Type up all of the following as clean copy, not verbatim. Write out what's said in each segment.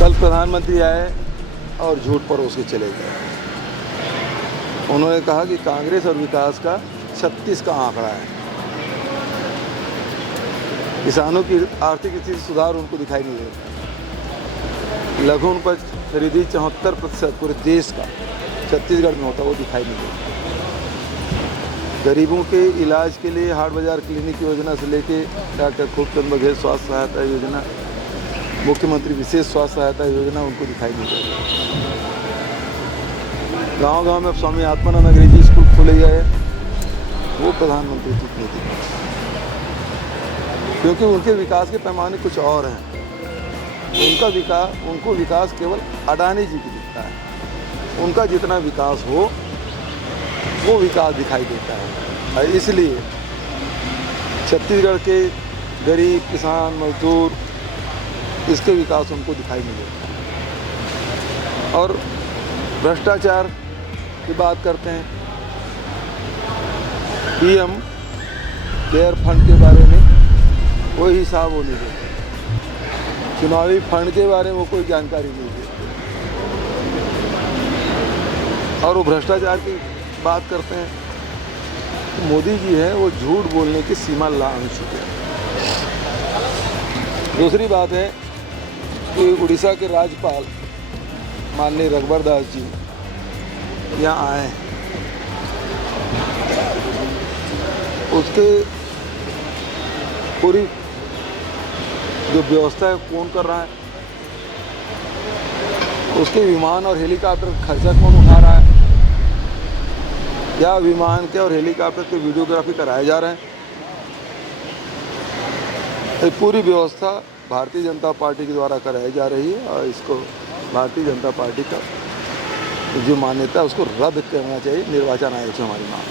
कल प्रधानमंत्री आए और झूठ परोस के चले गए। उन्होंने कहा कि कांग्रेस और विकास का 36 का आंकड़ा है। किसानों की आर्थिक स्थिति सुधार उनको दिखाई नहीं देता। लघु उपज खरीदी 74% पूरे देश का छत्तीसगढ़ में होता, वो दिखाई नहीं देता। गरीबों के इलाज के लिए हाट बाजार क्लिनिक योजना से लेके डॉक्टर खूबचंद बघेल स्वास्थ्य सहायता योजना, मुख्यमंत्री विशेष स्वास्थ्य सहायता योजना उनको दिखाई नहीं देता। गांव-गांव में अब स्वामी आत्मानंद अंग्रेजी स्कूल खोले गए, वो प्रधानमंत्री की नीति, क्योंकि उनके विकास के पैमाने कुछ और हैं। उनको विकास केवल अडानी जी की दिखता है। उनका जितना विकास हो वो विकास दिखाई देता है, और इसलिए छत्तीसगढ़ के गरीब किसान मजदूर इसके विकास उनको दिखाई नहीं देता। और भ्रष्टाचार की बात करते हैं, पीएम केयर फंड के बारे में कोई हिसाब वो नहीं देते, चुनावी फंड के बारे में वो कोई जानकारी नहीं देते, और वो भ्रष्टाचार की बात करते हैं। तो मोदी जी हैं वो झूठ बोलने की सीमा लांघ चुके हैं। दूसरी बात है कि उड़ीसा के राज्यपाल माननीय रघुवर दास जी यहाँ आए हैं, उसके पूरी जो व्यवस्था है कौन कर रहा है, उसके विमान और हेलीकॉप्टर का खर्चा कौन उठा रहा है, क्या विमान के और हेलीकॉप्टर के वीडियोग्राफी कराए जा रहे हैं। ये पूरी व्यवस्था भारतीय जनता पार्टी के द्वारा कराई जा रही है, और इसको भारतीय जनता पार्टी का जो मान्यता है उसको रद्द करना चाहिए निर्वाचन आयोग से हमारी मांग।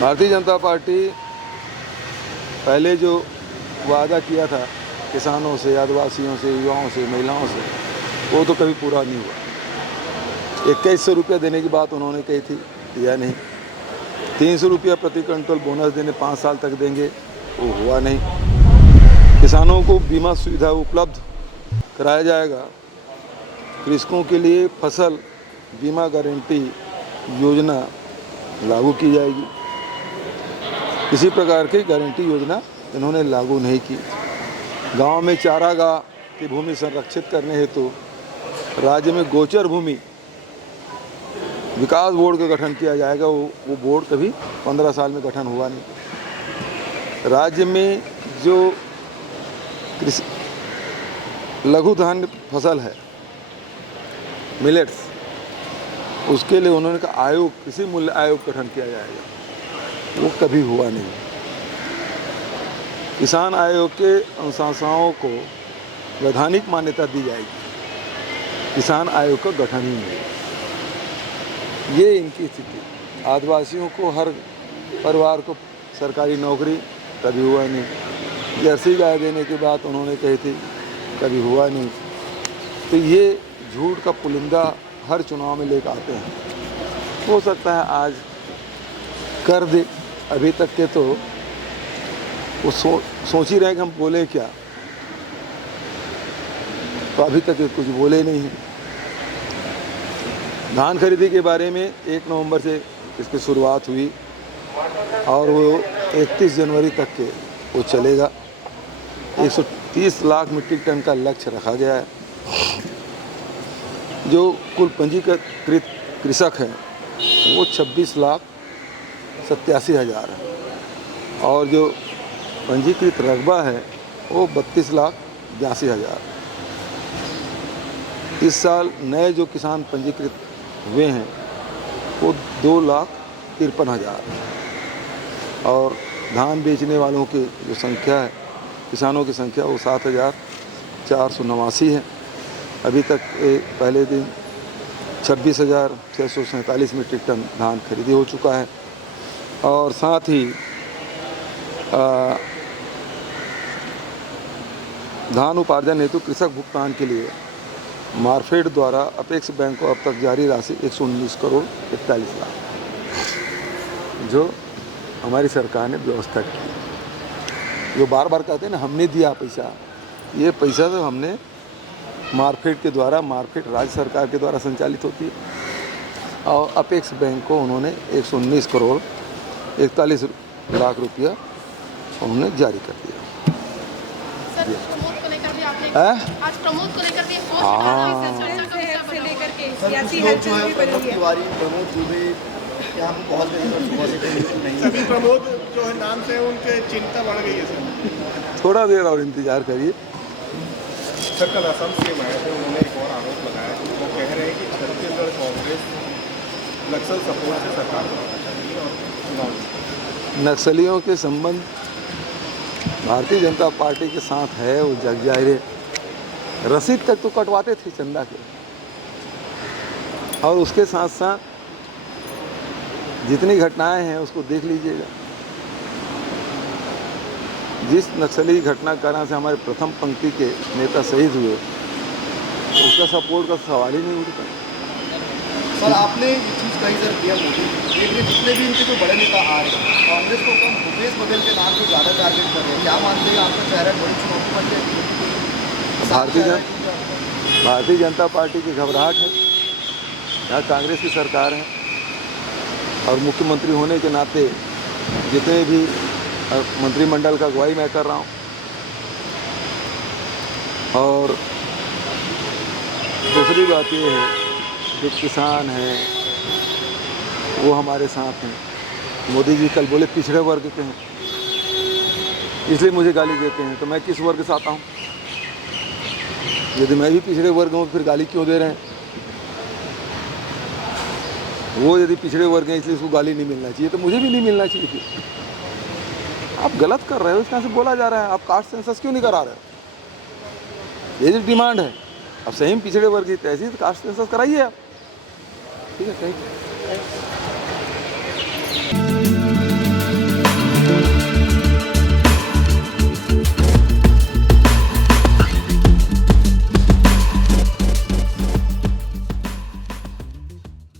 भारतीय जनता पार्टी पहले जो वादा किया था किसानों से, आदिवासियों से, युवाओं से, महिलाओं से, वो तो कभी पूरा नहीं हुआ। 2100 रुपया देने की बात उन्होंने कही थी, दिया नहीं। 300 रुपया प्रति क्विंटल बोनस देने 5 साल तक देंगे, वो हुआ नहीं। किसानों को बीमा सुविधा उपलब्ध कराया जाएगा। कृषकों के लिए फसल बीमा गारंटी योजना लागू की जाएगी। किसी प्रकार की गारंटी योजना इन्होंने लागू नहीं की। गांव में चारागाह की भूमि संरक्षित करने हेतु राज्य में गोचर भूमि विकास बोर्ड का गठन किया जाएगा। वो बोर्ड कभी 15 साल में गठन हुआ नहीं। राज्य में जो लघु धान्य फसल है मिलेट्स, उसके लिए उन्होंने कहा आयोग, कृषि मूल्य आयोग गठन किया जाएगा, वो कभी हुआ नहीं। किसान आयोग के अनुशंसाओं को वैधानिक मान्यता दी जाएगी, किसान आयोग का गठन ही नहीं। ये इनकी स्थिति। आदिवासियों को हर परिवार को सरकारी नौकरी, कभी हुआ नहीं। जर्सी गाय देने की बात उन्होंने कही थी, कभी हुआ नहीं। तो ये झूठ का पुलिंदा हर चुनाव में लेकर आते हैं। हो सकता है आज कर दे, अभी तक के तो वो सोच ही रहे कि हम बोले क्या, तो अभी तक कुछ बोले नहीं हैं। धान खरीदी के बारे में 1 नवंबर से इसकी शुरुआत हुई, और वो 31 जनवरी तक के वो चलेगा। 130 लाख मीट्रिक टन का लक्ष्य रखा गया है। जो कुल पंजीकृत कृषक हैं वो 26,87,000 है, और जो पंजीकृत रकबा है वो 32,82,000। इस साल नए जो किसान पंजीकृत हुए हैं वो 2,53,000, और धान बेचने वालों की जो संख्या है, किसानों की संख्या, वो 7,489 है। अभी तक पहले दिन 26,647 मीट्रिक टन धान खरीदी हो चुका है। और साथ ही धान उपार्जन हेतु कृषक भुगतान के लिए मार्फेड द्वारा अपेक्स बैंक को अब तक जारी राशि 119 करोड़ 41 लाख जो हमारी सरकार ने व्यवस्था की। जो बार बार कहते हैं ना हमने दिया पैसा, ये पैसा तो हमने मार्केट के द्वारा, मार्केट राज्य सरकार के द्वारा संचालित होती है और अपेक्स बैंक को उन्होंने 119 करोड़ 41 लाख रुपया उन्होंने जारी कर दिया। सर, प्रमोद को लेकर भी आपने आज प्रमोद को लेकर भी एक पोस्ट हाँ। डाला है, चर्चा का विषय बना लेकर के सर, सियासी कुछ लोग जो हलचल है भी बनी प्रमोद है। तिवारी, प्रमोद दुबे यहाँ पे बहुत देर तक सुबह से नहीं सभी प्रमोद जो है नाम से उनके चिंता बढ़ गई है सर। थोड़ा देर और इंतजार करिए। सर, कल असम सीएम आए थे, उन्होंने एक और आरोप लगाया। वो कह रहे हैं कि छत्तीसगढ़ कांग्रेस नक्सल सपोर्ट से सरकार बनाना चाहिए और चुनाव। नक्सलियों के संबंध भारतीय जनता पार्टी के साथ है, वो जग जाहिर है। रसीद तक तो कटवाते थे चंदा के, और उसके साथ साथ जितनी घटनाएं हैं उसको देख लीजिएगा। जिस नक्सली घटना कारण से हमारे प्रथम पंक्ति के नेता शहीद हुए, उसका सपोर्ट का सवाल ही नहीं उठता। सर, आपने ये चीज़ कही सर पीएम मोदी, देखिए जितने भी इनके जो बड़े नेता आ रहे हैं कांग्रेस को कम भूपेश बघेल के नाम को ज़्यादा टारगेट कर रहे हैं, क्या मानते हैं आपका चेहरा बड़ी चुनौती बन जाएगी? भारतीय जनता पार्टी की घबराहट है। यहाँ कांग्रेस की सरकार है और मुख्यमंत्री होने के नाते जितने भी मंत्रिमंडल का अगुवाई मैं कर रहा हूँ, और दूसरी बात ये है जो किसान हैं वो हमारे साथ हैं। मोदी जी कल बोले पिछड़े वर्ग के हैं, इसलिए मुझे गाली देते हैं। तो मैं किस वर्ग से आता हूँ? यदि मैं भी पिछड़े वर्ग हूँ फिर गाली क्यों दे रहे हैं? वो यदि पिछड़े वर्ग हैं इसलिए उसको गाली नहीं मिलना चाहिए, तो मुझे भी नहीं मिलना चाहिए। फिर आप गलत कर रहे हो, इस तरह से बोला जा रहा है। आप कास्ट सेंसस क्यों नहीं करा रहे हो? ये जो डिमांड है, अब सही में पिछड़े वर्ग की तहसील कास्ट सेंसस कराइए आप। ठीक है, थैंक यू।